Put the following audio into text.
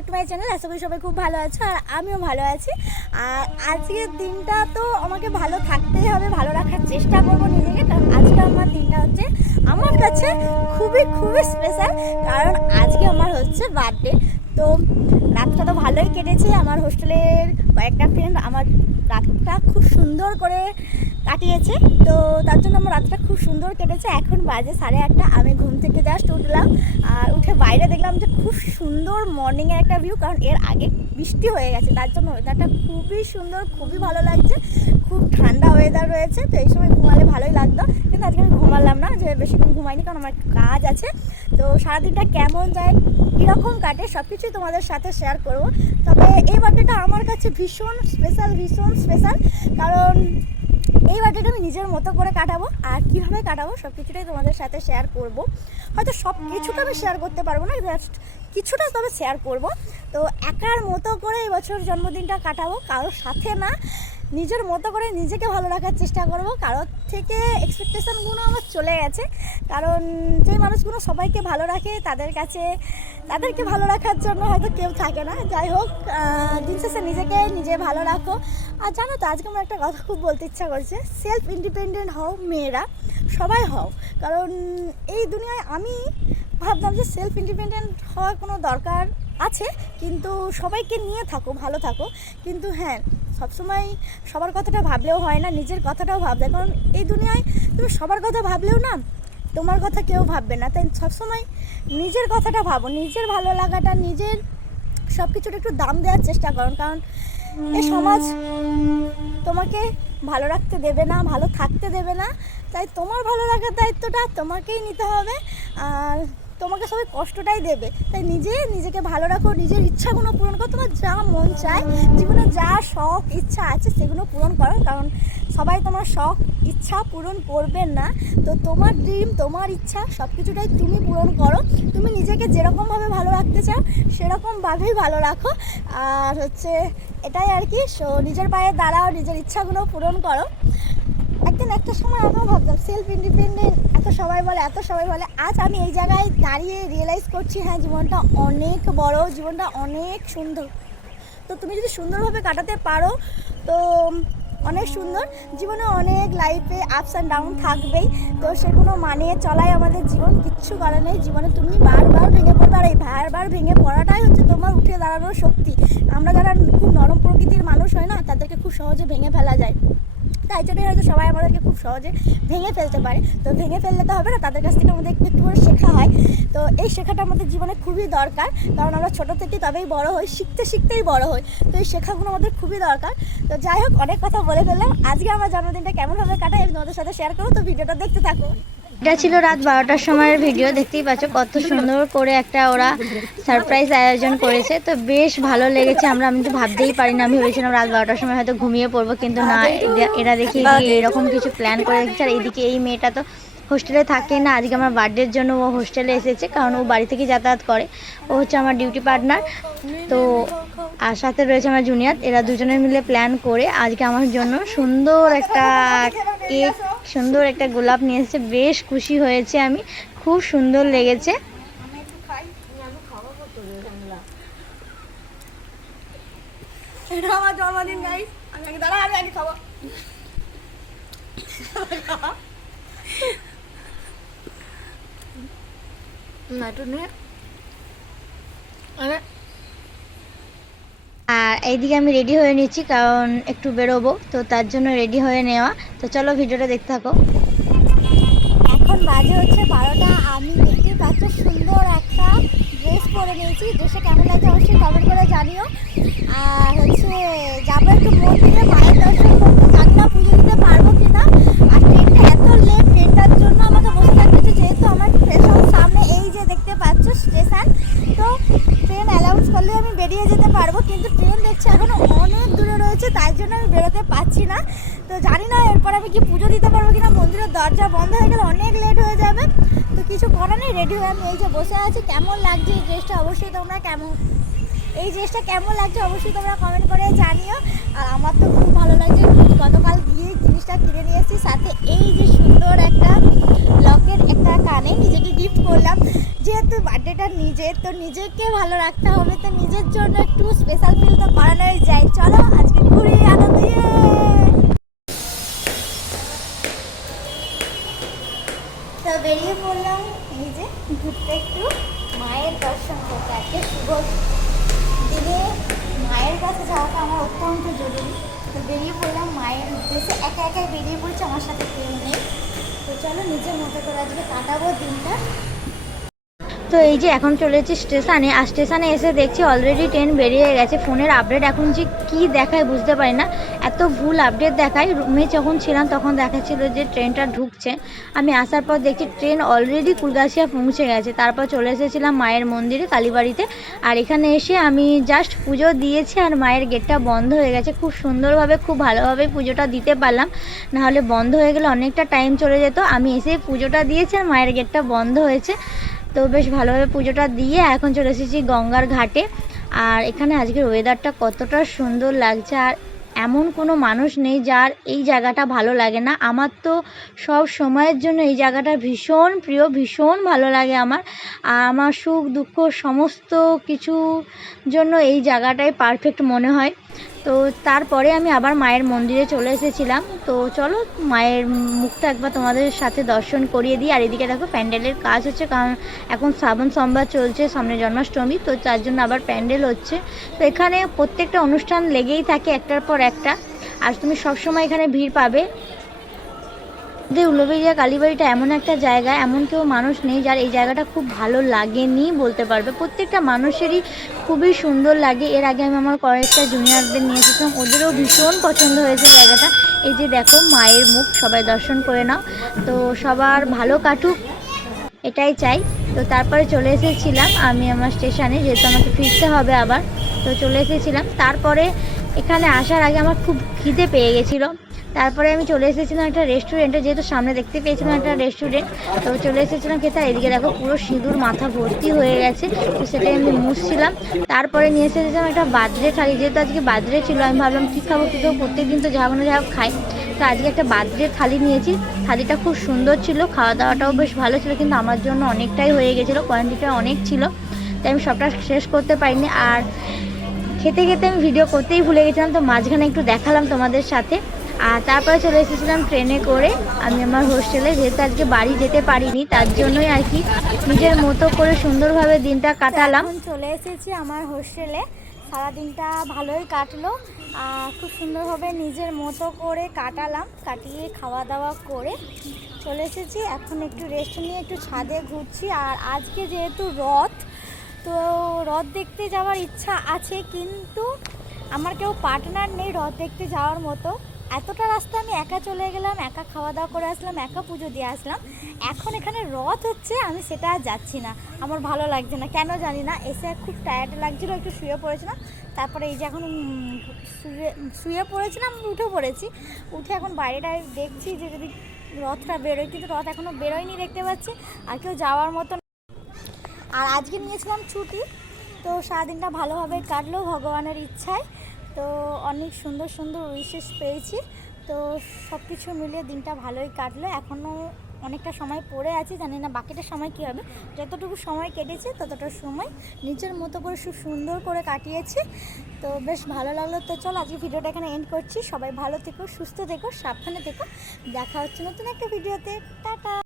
Back to my channel. আশা করি সবাই খুব ভালো আছো আর আমিও ভালো আছি। আর আজকের দিনটা তো আমাকে ভালো থাকতেই হবে, ভালো রাখার চেষ্টা করবো নিজেকে, কারণ আজকে আমার দিনটা হচ্ছে আমার কাছে খুবই খুবই স্পেশাল, কারণ আজকে আমার হচ্ছে বার্থডে। তো রাতটা তো ভালোই কেটেছে। আমার হোস্টেলের কয়েকটা ফ্রেন্ড আমার রাতটা খুব সুন্দর করে কাটিয়েছে, তো তার জন্য আমার রাতটা খুব সুন্দর কেটেছে। এখন বাজে 8:30, আমি ঘুম থেকে জাস্ট উঠলাম আর উঠে বাইরে দেখলাম যে খুব সুন্দর মর্নিংয়ের একটা ভিউ, কারণ এর আগে বৃষ্টি হয়ে গেছে, তার জন্য ওয়েদারটা খুবই সুন্দর, খুবই ভালো লাগছে। খুব ঠান্ডা ওয়েদার রয়েছে, তো এই সময় ঘুমালে ভালোই লাগতো, কিন্তু আজকে আমি ঘুমালাম না, যে বেশিক্ষণ ঘুমাইনি, কারণ আমার কাজ আছে। তো সারাদিনটা কেমন যায়, কীরকম কাটে, সব কিছুই তোমাদের সাথে শেয়ার করব। তবে এই বার্থডেটা আমার কাছে ভীষণ স্পেশাল, কারণ এই বার্থডেটা আমি নিজের মতো করে কাটাবো, আর কীভাবে কাটাবো সব কিছুটাই তোমাদের সাথে শেয়ার করব। হয়তো সব কিছুটা আমি শেয়ার করতে পারবো না, জাস্ট কিছুটা তবে শেয়ার করব। তো একার মতো করে এই বছর জন্মদিনটা কাটাবো, কারোর সাথে না, নিজের মতো করে নিজেকে ভালো রাখার চেষ্টা করব। কারোর থেকে এক্সপেকটেশনগুলো আমার চলে গেছে, কারণ যে মানুষগুলো সবাইকে ভালো রাখে তাদেরকে ভালো রাখার জন্য হয়তো কেউ থাকে না। যাই হোক, দিন শেষে নিজেকে নিজে ভালো রাখো। আর জানো তো, আজকে আমার একটা কথা খুব বলতে ইচ্ছা করছে, সেলফ ইন্ডিপেন্ডেন্ট হও, মেয়েরা সবাই হও। কারণ এই দুনিয়ায় আমি ভাবতাম যে সেলফ ইন্ডিপেন্ডেন্ট হওয়ার কোনো দরকার আছে, কিন্তু সবাইকে নিয়ে থাকো, ভালো থাকো। কিন্তু হ্যাঁ, সবসময় সবার কথাটা ভাবলেও হয় না, নিজের কথাটাও ভাবতে, কারণ এই দুনিয়ায় তুমি সবার কথা ভাবলেও না, তোমার কথা কেউ ভাববে না। তাই সবসময় নিজের কথাটা ভাবো, নিজের ভালো লাগাটা, নিজের সব কিছুর একটু দাম দেওয়ার চেষ্টা করো, কারণ এই সমাজ তোমাকে ভালো রাখতে দেবে না, ভালো থাকতে দেবে না। তাই তোমার ভালো লাগার দায়িত্বটা তোমাকেই নিতে হবে, আর তোমাকে সবাই কষ্টটাই দেবে। তাই নিজেকে ভালো রাখো, নিজের ইচ্ছাগুলো পূরণ করো, তোমার যা মন চায় জীবনে, যা শখ ইচ্ছা আছে সেগুলো পূরণ করো, কারণ সবাই তোমার শখ ইচ্ছা পূরণ করবে না। তো তোমার ড্রিম, তোমার ইচ্ছা সব কিছুটাই তুমি পূরণ করো। তুমি নিজেকে যেরকমভাবে ভালো রাখতে চাও সেরকমভাবেই ভালো রাখো, আর হচ্ছে এটাই আর কি। সো নিজের পায়ে দাঁড়াও, নিজের ইচ্ছাগুলো পূরণ করো। একটা সময় আমিও ভাবতাম সেলফ ইন্ডিপেন্ডেন্ট, এত সবাই বলে, আজ আমি এই জায়গায় দাঁড়িয়ে রিয়েলাইজ করছি, হ্যাঁ, জীবনটা অনেক বড়, জীবনটা অনেক সুন্দর। তো তুমি যদি সুন্দরভাবে কাটাতে পারো তো অনেক সুন্দর। জীবনে অনেক লাইফে আপস অ্যান্ড ডাউন থাকবেই, তো সেগুলো মানিয়ে চলাই আমাদের জীবন, কিচ্ছু করার নেই। জীবনে তুমি বারবার ভেঙে পড়বে, আর এই বারবার ভেঙে পড়াটাই হচ্ছে তোমার উঠে দাঁড়ানোর শক্তি। আমরা যারা খুব নরম প্রকৃতির মানুষ হয় না, তাদেরকে খুব সহজে ভেঙে ফেলা যায়, তাই জন্যই হয়তো সবাই আমাদেরকে খুব সহজে ভেঙে ফেলতে পারে। তো ভেঙে ফেললে তো হবে না, তাদের কাছ থেকে আমাদের একটু একটু করে শেখা হয়। তো এই শেখাটা আমাদের জীবনে খুবই দরকার, কারণ আমরা ছোটো থেকে তবেই বড় হই, শিখতেই বড় হই। তো এই শেখাগুলো আমাদের খুবই দরকার। তো যাই হোক, অনেক কথা বলে ফেললাম। আজকে আমার জন্মদিনটা কেমনভাবে কাটাই আমি তোমাদের সাথে শেয়ার করবো, তো ভিডিওটা দেখতে থাকো। এটা ছিল রাত 12টার সময়ের ভিডিও, দেখতেই পাচ্ছ কত সুন্দর করে একটা ওরা সারপ্রাইজ আয়োজন করেছে। তো বেশ ভালো লেগেছে। আমি তো ভাবতেই পারি না, আমি ভেবেছিলাম রাত 12টার সময় হয়তো ঘুমিয়ে পড়বো, কিন্তু না, এরা দেখি এরকম কিছু প্ল্যান করে রেখেছে। আর এইদিকে এই মেয়েটা তো হোস্টেলে থাকে না, আজকে আমার বার্থডের জন্য ও হোস্টেলে এসেছে, কারণ ও বাড়ি থেকে যাতায়াত করে। ও হচ্ছে আমার ডিউটি পার্টনার। তো আর সাথে রয়েছে আমার জুনিয়র, এরা দুজনে মিলে প্ল্যান করে আজকে আমার জন্য সুন্দর একটা কেক, সুন্দর একটা গোলাপ নিয়ে এসেছে। বেশ খুশি হয়েছে আমি, খুব সুন্দর লেগেছে। এটা আমার জন্মদিন গাইস, আমি আগে খাবো। আর এইদিকে আমি রেডি হয়ে নিচ্ছি, কারণ একটু বেরোবো, তো তার জন্য রেডি হয়ে নেওয়া। তো চলো ভিডিওটা দেখতে থাকো। এখন বাজে হচ্ছে 12টা, আমি দেখতে পাচ্ছি সুন্দর একটা ড্রেস পরে নিয়েছি। ড্রেসটা কেমন লাগছে অবশ্যই কমেন্ট করে জানিও। আর হচ্ছে যাবো একটু মন্দিরে, মায়ের দর্শন করতে, জানি না পুজো দিতে পারবো কিনা। আর ট্রেনটা এত লেট, ট্রেনটার জন্য আমাকে বসে থাকতে হচ্ছে, যেহেতু আমার স্টেশন সামনে, এই যে দেখতে পাচ্ছ স্টেশন। তো ট্রেন অ্যালাউন্স করলে আমি বেরিয়ে যেতে পারবো, কিন্তু ট্রেন দেখছি এখনও অনেক দূরে রয়েছে, তাই জন্য আমি বেরোতে পারছি না। তো জানি না এরপর আমি কি পুজো দিতে পারবো কিনা, মন্দিরের দরজা বন্ধ হয়ে গেলে অনেক লেট হয়ে যাবে। তো কিছু করার নেই, রেডি হয়ে আমি এই যে বসে আছি। কেমন লাগছে এই ড্রেসটা অবশ্যই তোমরা এই জিনিসটা কেমন লাগছে অবশ্যই তোমরা কমেন্ট করে জানিও। আর আমার তো খুব ভালো লাগছে, গতকাল দিয়ে জিনিসটা কিনে নিয়ে এসেছি, সাথে এই যে সুন্দর একটা লকেট একটা কানে নিজেকে গিফট করলাম। যেহেতু বার্থডেটা নিজের, তো নিজেকে ভালো রাখতে হবে, তো নিজের জন্য একটু স্পেশাল ফিল তো করানোই যায়। চলো আজকে ঘুরে আনন্দ। তো বেরিয়ে পড়লাম এই যে ঘুরতে, একটু মায়ের দর্শন করতে। আজকে শুভ দিনে মায়ের কাছে যাওয়াটা আমার অত্যন্ত জরুরি। তো বেরিয়ে পড়লাম মায়ের উদ্দেশ্যে, একা একাই বেরিয়ে পড়ছি, আমার সাথে কেউ নেই। তো চলো নিজের মতো করে আজকে কাটাবো দিনটা। তো এই যে এখন চলেছি স্টেশনে, আর স্টেশনে এসে দেখছি অলরেডি ট্রেন বেরিয়ে গেছে। ফোনের আপডেট এখন যে কী দেখায় বুঝতে পারি না, এত ভুল আপডেট দেখায়। রুমে যখন ছিলাম তখন দেখাচ্ছিল যে ট্রেনটা ঢুকছে, আমি আসার পর দেখছি ট্রেন অলরেডি কুলগাছিয়া পৌঁছে গেছে। তারপর চলে এসেছিলাম মায়ের মন্দিরে কালীবাড়িতে, আর এখানে এসে আমি জাস্ট পুজো দিয়েছি আর মায়ের গেটটা বন্ধ হয়ে গেছে। খুব সুন্দরভাবে খুব ভালোভাবে পুজোটা দিতে পারলাম, নাহলে বন্ধ হয়ে গেলে অনেকটা টাইম চলে যেত। আমি এসে পুজোটা দিয়েছি আর মায়ের গেটটা বন্ধ হয়েছে। তো বেশ ভালোভাবে পুজোটা দিয়ে এখন চলে এসেছি গঙ্গার ঘাটে। আর এখানে আজকের ওয়েদারটা কতটা সুন্দর লাগছে, আর এমন কোনো মানুষ নেই যার এই জায়গাটা ভালো লাগে না। আমার তো সব সময়ের জন্য এই জায়গাটা ভীষণ প্রিয়, ভীষণ ভালো লাগে আমার। আর আমার সুখ দুঃখ সমস্ত কিছু জন্য এই জায়গাটাই পারফেক্ট মনে হয়। তো তারপরে আমি আবার মায়ের মন্দিরে চলে এসেছিলাম। তো চলো মায়ের মুখটা একবার তোমাদের সাথে দর্শন করিয়ে দিই। আর এদিকে দেখো প্যান্ডেলের কাজ হচ্ছে, কারণ এখন শ্রাবণ সোমবার চলছে, সামনে জন্মাষ্টমী, তো তার জন্য আবার প্যান্ডেল হচ্ছে। তো এখানে প্রত্যেকটা অনুষ্ঠান লেগেই থাকে একটার পর একটা, আর তুমি সবসময় এখানে ভিড় পাবে। উলুবেড়িয়া কালীবাড়িটা এমন একটা জায়গা, এমন কেউ মানুষ নেই যার এই জায়গাটা খুব ভালো লাগেনি বলতে পারবে। প্রত্যেকটা মানুষেরই খুবই সুন্দর লাগে। এর আগে আমি আমার কয়েকটা জুনিয়রদের নিয়ে এসেছিলাম, ওদেরও ভীষণ পছন্দ হয়েছে জায়গাটা। এই যে দেখো মায়ের মুখ, সবাই দর্শন করে নাও। তো সবার ভালো কাটুক এটাই চাই। তো তারপরে চলে এসেছিলাম আমি আমার স্টেশনে, যেহেতু আমাকে ফিরতে হবে আবার। তো চলে এসেছিলাম। তারপরে এখানে আসার আগে আমার খুব খিদে পেয়ে গেছিলো। তারপরে আমি চলে এসেছিলাম একটা রেস্টুরেন্টে, যেহেতু সামনে দেখতে পেয়েছিলাম একটা রেস্টুরেন্ট, তো চলে এসেছিলাম খেতে। এদিকে দেখো পুরো সিঁদুর মাথা ভর্তি হয়ে গেছে, তো সেটাই আমি মুছছিলাম। তারপরে নিয়ে এসেছিলাম একটা বার্থডে থালি, যেহেতু আজকে বার্থডে ছিল আমি ভাবলাম কী খাবো কী খাবো, প্রত্যেকদিন তো যাবো না যাবো খাই। তো আজকে একটা বার্থডে থালি নিয়েছি, থালিটা খুব সুন্দর ছিল, খাওয়া দাওয়াটাও বেশ ভালো ছিল, কিন্তু আমার জন্য অনেকটাই হয়ে গেছিলো, কোয়ান্টিটিটা অনেক ছিল, তাই আমি সবটা শেষ করতে পারিনি। আর খেতে খেতে আমি ভিডিও করতেই ভুলে গেছিলাম, তো মাঝখানে একটু দেখালাম তোমাদের সাথে। আর তারপরে চলে এসেছিলাম ট্রেনে করে আমি আমার হোস্টেলে, যেহেতু আজকে বাড়ি যেতে পারিনি, তার জন্যই আর কি নিজের মতো করে সুন্দরভাবে দিনটা কাটালাম। এখন চলে এসেছি আমার হোস্টেলে, সারাদিনটা ভালোই কাটলো, খুব সুন্দরভাবে নিজের মতো করে কাটালাম, কাটিয়ে খাওয়া দাওয়া করে চলে এসেছি। এখন একটু রেস্ট নিয়ে একটু ছাদে ঘুরছি। আর আজকে যেহেতু রথ, তো রথ দেখতে যাওয়ার ইচ্ছা আছে, কিন্তু আমার কেউ পার্টনার নেই রথ দেখতে যাওয়ার মতো। এতটা রাস্তা আমি একা চলে গেলাম, একা খাওয়া দাওয়া করে আসলাম, একা পুজো দিয়ে আসলাম। এখন এখানে রথ হচ্ছে, আমি সেটা আর যাচ্ছি না, আমার ভালো লাগছে না, কেন জানি না। এসে খুব টায়ার্ড লাগছিলো, একটু শুয়ে পড়েছিলাম। তারপরে এই যে এখন শুয়ে পড়েছিলাম, উঠে পড়েছি, উঠে এখন বাইরেটায় দেখছি যে যদি রথটা বেরোয়, কিন্তু রথ এখনও বেরোয়নি দেখতে পাচ্ছি, আর কেউ যাওয়ার মতো। আর আজকে নিয়েছিলাম ছুটি, তো সারাদিনটা ভালোভাবে কাটলো ভগবানের ইচ্ছায়। তো অনেক সুন্দর সুন্দর উইশেস পেয়েছি, তো সব কিছু মিলিয়ে দিনটা ভালোই কাটলো। এখনও অনেকটা সময় পড়ে আছে, জানি না বাকিটা সময় কী হবে। যতটুকু সময় কেটেছে ততটা সময় নিজের মতো করে খুব সুন্দর করে কাটিয়েছি, তো বেশ ভালো লাগলো। তো চলো আজকে ভিডিওটা এখানে এন্ড করছি। সবাই ভালো থেকো, সুস্থ থেকো, সাবধানে থেকো, দেখা হচ্ছে নতুন একটা ভিডিওতে। টাটা।